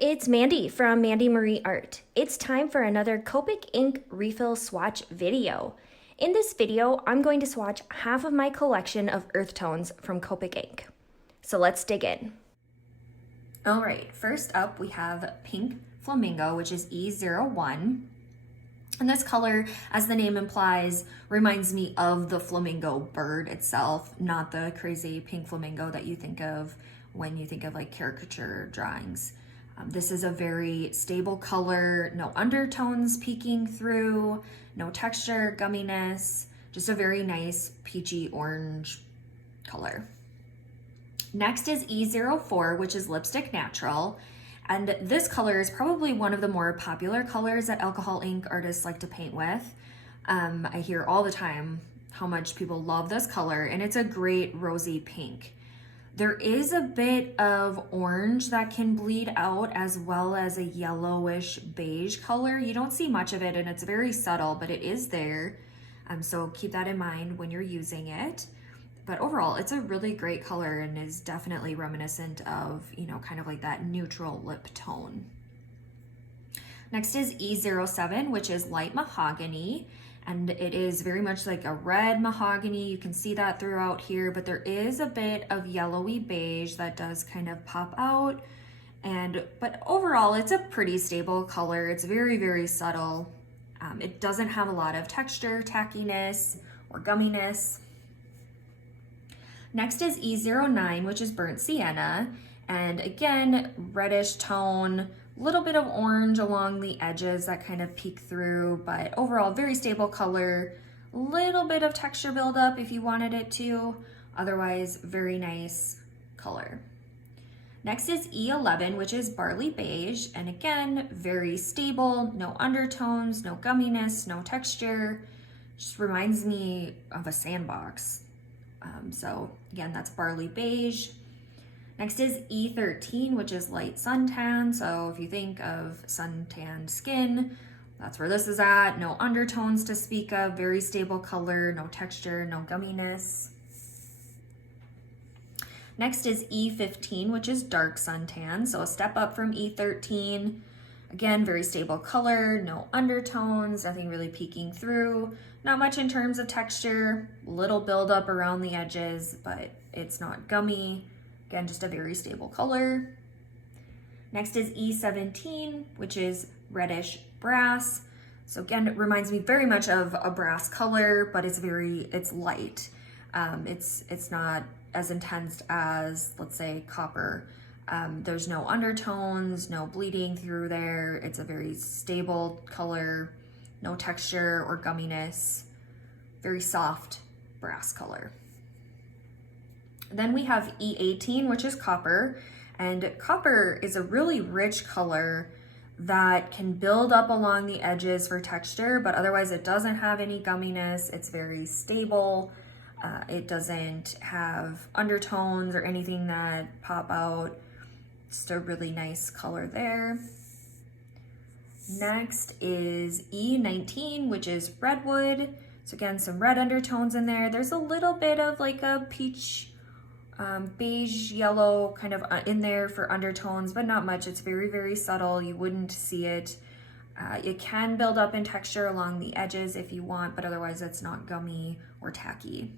it's Mandy from Mandy Marie Art. It's time for another Copic Ink refill swatch video. In this video, I'm going to swatch half of my collection of earth tones from Copic Ink. So let's dig in. All right, first up we have Pink Flamingo, which is E01. And this color, as the name implies, reminds me of the flamingo bird itself, not the crazy pink flamingo that you think of when you think of like caricature drawings. This is a very stable color, no undertones peeking through, no texture, gumminess, just a very nice peachy orange color. Next is E04, which is Lipstick Natural. And this color is probably one of the more popular colors that alcohol ink artists like to paint with. I hear all the time how much people love this color, and it's a great rosy pink. There is a bit of orange that can bleed out, as well as a yellowish beige color. You don't see much of it, and it's very subtle, but it is there. So keep that in mind when you're using it. But overall, it's a really great color and is definitely reminiscent of, kind of like that neutral lip tone. Next is E07, which is Light Mahogany. And it is very much like a red mahogany. You can see that throughout here, but there is a bit of yellowy beige that does kind of pop out. But overall, it's a pretty stable color. It's very, very subtle. It doesn't have a lot of texture, tackiness, or gumminess. Next is E09, which is Burnt Sienna. And again, reddish tone, little bit of orange along the edges that kind of peek through, but overall very stable color, little bit of texture buildup if you wanted it to, otherwise very nice color. Next is E11, which is Barley Beige, and again, very stable, no undertones, no gumminess, no texture, just reminds me of a sandbox. So again, that's Barley Beige. Next is E13, which is Light Suntan. So if you think of suntanned skin, that's where this is at. No undertones to speak of, very stable color, no texture, no gumminess. Next is E15, which is Dark Suntan. So a step up from E13. Again, very stable color, no undertones, nothing really peeking through. Not much in terms of texture, little buildup around the edges, but it's not gummy. Again, just a very stable color. Next is E17, which is Reddish Brass. So again, it reminds me very much of a brass color, but it's light. It's not as intense as, let's say, copper. There's no undertones, no bleeding through there. It's a very stable color, no texture or gumminess, very soft brass color. Then we have E18, which is Copper, and Copper is a really rich color that can build up along the edges for texture, but otherwise it doesn't have any gumminess. It's very stable. It doesn't have undertones or anything that pop out. Just a really nice color there. Next is E19, which is Redwood. So again, some red undertones in there. There's a little bit of like a peach, beige, yellow kind of in there for undertones, but not much. It's very, very subtle. You wouldn't see it. It can build up in texture along the edges if you want, but otherwise it's not gummy or tacky.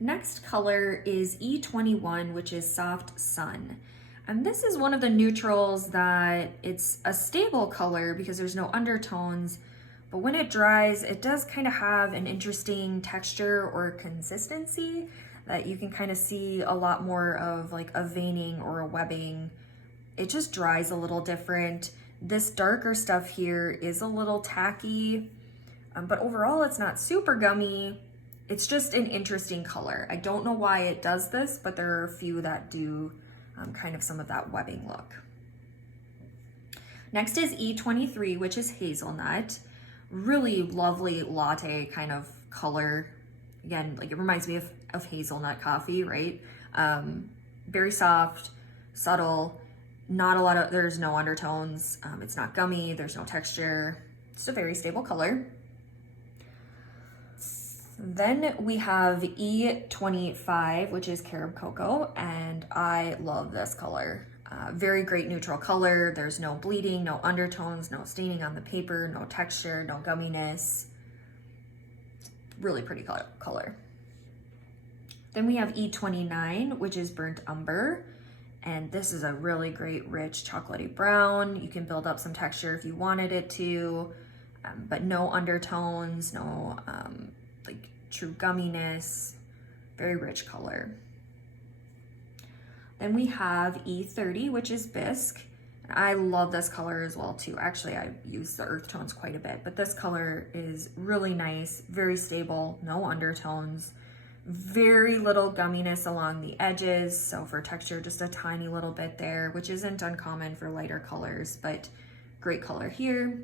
Next color is E21, which is Soft Sun. And this is one of the neutrals that it's a stable color because there's no undertones, but when it dries, it does kind of have an interesting texture or consistency that you can kind of see a lot more of like a veining or a webbing. It just dries a little different. This darker stuff here is a little tacky, but overall it's not super gummy. It's just an interesting color. I don't know why it does this, but there are a few that do kind of some of that webbing look. Next is E23, which is Hazelnut. Really lovely latte kind of color. Again, like it reminds me of hazelnut coffee, right? Very soft, subtle, there's no undertones. It's not gummy, there's no texture. It's a very stable color. Then we have E25, which is Caribe Cocoa, and I love this color. Very great neutral color. There's no bleeding, no undertones, no staining on the paper, no texture, no gumminess. Really pretty color. Then we have E29, which is Burnt Umber. And this is a really great, rich, chocolatey brown. You can build up some texture if you wanted it to, but no undertones, no like true gumminess, very rich color. Then we have E30, which is Bisque. I love this color as well too. Actually, I use the earth tones quite a bit, but this color is really nice, very stable, no undertones, very little gumminess along the edges. So for texture, just a tiny little bit there, which isn't uncommon for lighter colors, but great color here.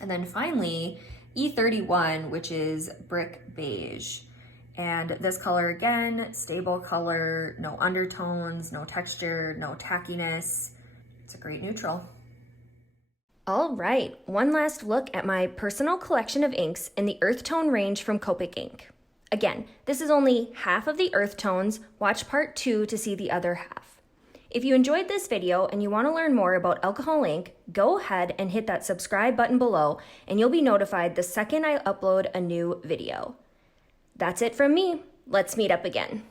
And then finally, E31, which is Brick Beige. And this color again, stable color, no undertones, no texture, no tackiness. It's a great neutral. All right, one last look at my personal collection of inks in the earth tone range from Copic Ink. Again, this is only half of the earth tones. Watch part 2 to see the other half. If you enjoyed this video and you want to learn more about alcohol ink, go ahead and hit that subscribe button below and you'll be notified the second I upload a new video. That's it from me. Let's meet up again.